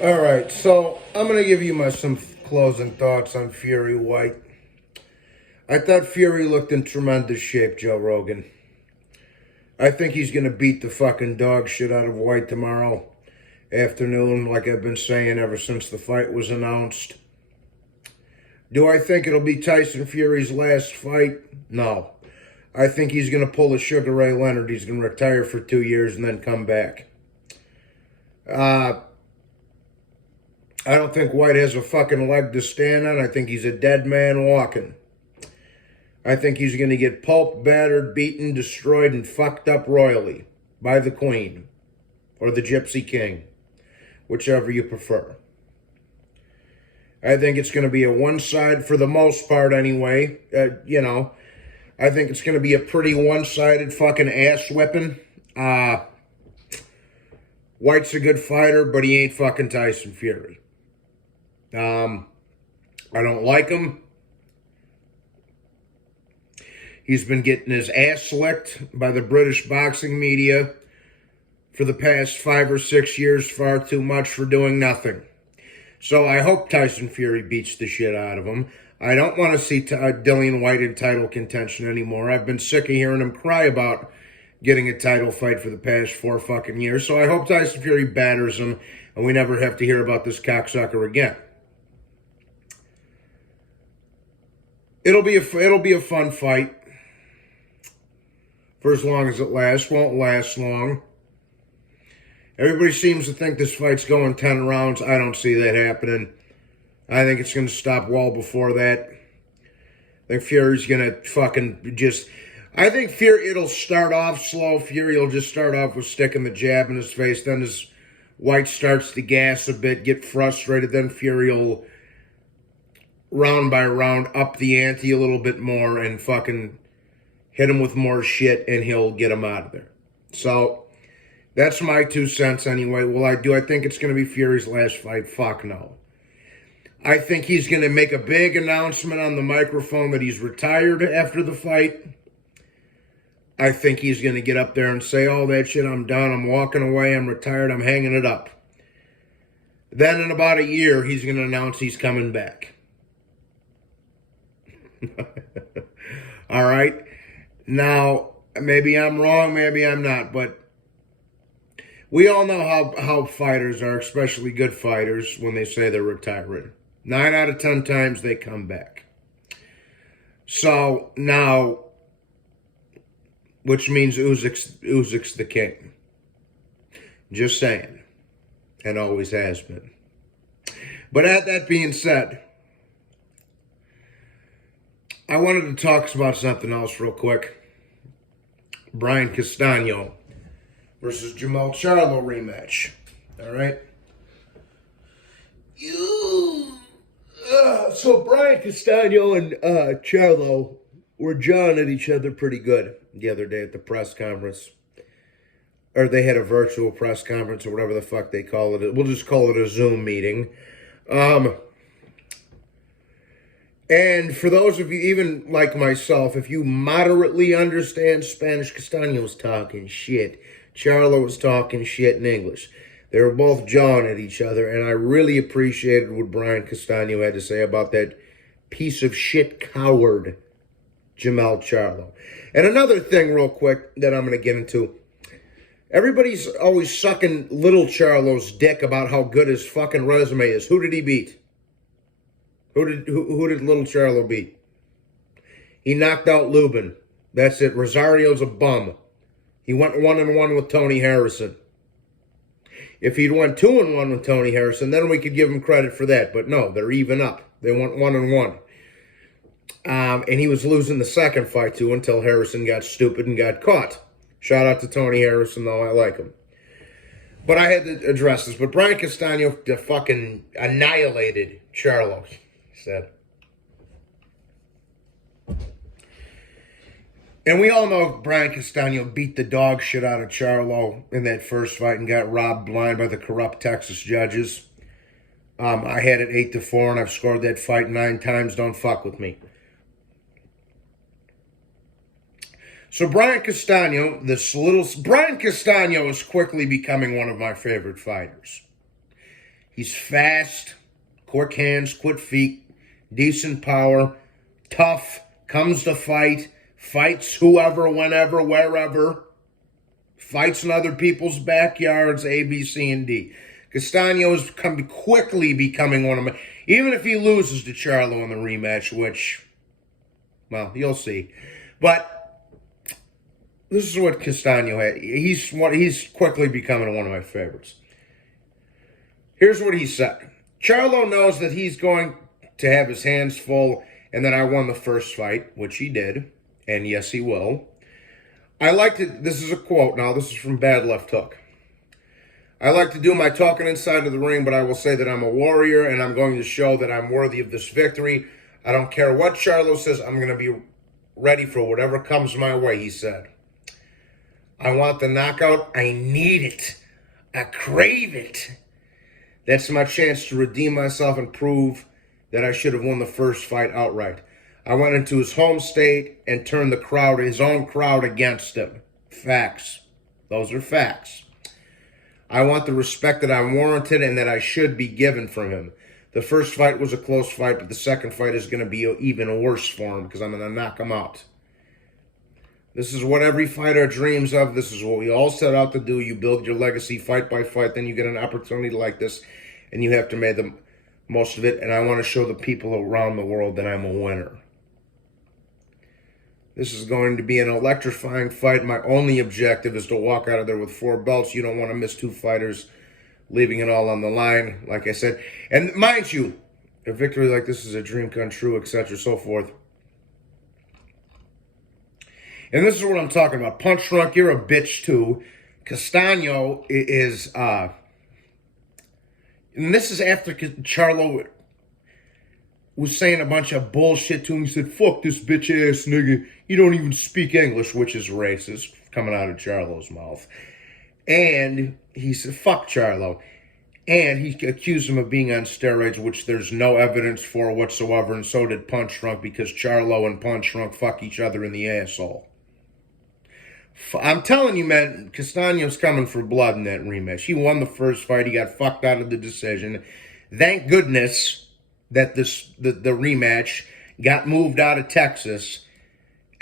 All right, so I'm gonna give you some closing thoughts on Fury Whyte. I thought Fury looked in tremendous shape, Joe Rogan. I think he's gonna beat the fucking dog shit out of Whyte tomorrow afternoon, like I've been saying ever since the fight was announced. Do I think it'll be Tyson Fury's last fight? No. I think he's gonna pull a Sugar Ray Leonard. He's gonna retire for 2 years and then come back. I don't think Whyte has a fucking leg to stand on. I think he's a dead man walking. I think he's going to get pulped, battered, beaten, destroyed, and fucked up royally by the Queen or the Gypsy King, whichever you prefer. I think it's going to be a one-side, for the most part anyway. I think it's going to be a pretty one-sided fucking ass-whipping. Whyte's a good fighter, but he ain't fucking Tyson Fury. I don't like him. He's been getting his ass licked by the British boxing media for the past 5 or 6 years, far too much for doing nothing. So I hope Tyson Fury beats the shit out of him. I don't want to see Dillian Whyte in title contention anymore. I've been sick of hearing him cry about getting a title fight for the past 4 fucking years. So I hope Tyson Fury batters him and we never have to hear about this cocksucker again. It'll be a fun fight. For as long as it lasts. Won't last long. Everybody seems to think this fight's going 10 rounds. I don't see that happening. I think it's going to stop well before that. I think Fury's going to fucking just... I think Fury, it'll start off slow. Fury will just start off with sticking the jab in his face. Then as Whyte starts to gas a bit, get frustrated, then Fury will, round by round, up the ante a little bit more and fucking hit him with more shit, and he'll get him out of there. So, that's my 2 cents anyway. Do I think it's going to be Fury's last fight? Fuck no. I think he's going to make a big announcement on the microphone that he's retired after the fight. I think he's going to get up there and say, all that shit, I'm done, I'm walking away, I'm retired, I'm hanging it up. Then in about a year, he's going to announce he's coming back. All right? Now, maybe I'm wrong, maybe I'm not, but we all know how fighters are, especially good fighters, when they say they're retiring. 9 out of 10 times they come back. So, now, which means Usyk's the king. Just saying. And always has been. But that being said, I wanted to talk about something else real quick. Brian Castano versus Jamal Charlo rematch. All right? So Brian Castano and Charlo were jawing at each other pretty good the other day at the press conference. Or they had a virtual press conference or whatever the fuck they call it. We'll just call it a Zoom meeting. And for those of you, even like myself, if you moderately understand Spanish, Castano was talking shit. Charlo was talking shit in English. They were both jawing at each other, and I really appreciated what Brian Castano had to say about that piece of shit coward, Jamal Charlo. And another thing real quick that I'm going to get into. Everybody's always sucking little Charlo's dick about how good his fucking resume is. Who did he beat? Who did little Charlo beat? He knocked out Lubin. That's it. Rosario's a bum. He went 1-1 with Tony Harrison. If he'd went 2-1 with Tony Harrison, then we could give him credit for that. But no, they're even up. They went 1-1. And he was losing the second fight too until Harrison got stupid and got caught. Shout out to Tony Harrison, though. I like him. But I had to address this. But Brian Castano fucking annihilated Charlo, he said. And we all know Brian Castano beat the dog shit out of Charlo in that first fight and got robbed blind by the corrupt Texas judges. I had it 8-4, and I've scored that fight 9 times. Don't fuck with me. So Brian Castano is quickly becoming one of my favorite fighters. He's fast, quick hands, quick feet, decent power, tough, comes to fight, fights whoever, whenever, wherever, fights in other people's backyards, A, B, C, and D. Castano is quickly becoming one of my... Even if he loses to Charlo in the rematch, which, well, you'll see. But this is what Castano had. He's quickly becoming one of my favorites. Here's what he said. Charlo knows that he's going to have his hands full and that I won the first fight, which he did. And yes, he will. I like to... This is a quote now. This is from Bad Left Hook. I like to do my talking inside of the ring, but I will say that I'm a warrior, and I'm going to show that I'm worthy of this victory. I don't care what Charlo says. I'm going to be ready for whatever comes my way, he said. I want the knockout. I need it. I crave it. That's my chance to redeem myself and prove that I should have won the first fight outright. I went into his home state and turned the crowd, his own crowd, against him. Facts. Those are facts. I want the respect that I'm warranted and that I should be given from him. The first fight was a close fight, but the second fight is going to be even worse for him because I'm going to knock him out. This is what every fighter dreams of. This is what we all set out to do. You build your legacy fight by fight, then you get an opportunity like this, and you have to make the most of it. And I want to show the people around the world that I'm a winner. This is going to be an electrifying fight. My only objective is to walk out of there with 4 belts. You don't want to miss 2 fighters, leaving it all on the line, like I said. And mind you, a victory like this is a dream come true, etc., so forth. And this is what I'm talking about. Punch Drunk, you're a bitch too. Castano is, and this is after Charlo was saying a bunch of bullshit to him. He said, fuck this bitch ass nigga. You don't even speak English, which is racist, coming out of Charlo's mouth. And he said, fuck Charlo. And he accused him of being on steroids, which there's no evidence for whatsoever. And so did Punch Drunk, because Charlo and Punch Drunk fuck each other in the asshole. I'm telling you, man, Castano's coming for blood in that rematch. He won the first fight. He got fucked out of the decision. Thank goodness that the rematch got moved out of Texas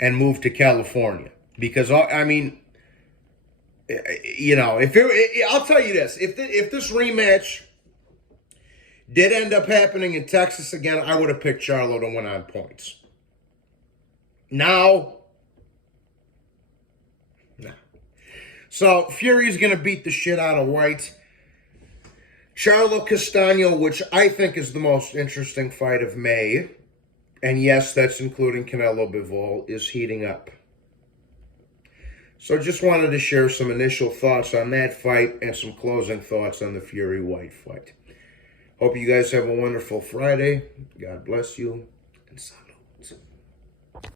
and moved to California. Because, I mean, you know, I'll tell you this. If this rematch did end up happening in Texas again, I would have picked Charlo to win on points. Now, no. So, Fury's going to beat the shit out of Whyte. Charlo Castano, which I think is the most interesting fight of May, and yes, that's including Canelo Bivol, is heating up. So just wanted to share some initial thoughts on that fight and some closing thoughts on the Fury-Whyte fight. Hope you guys have a wonderful Friday. God bless you, and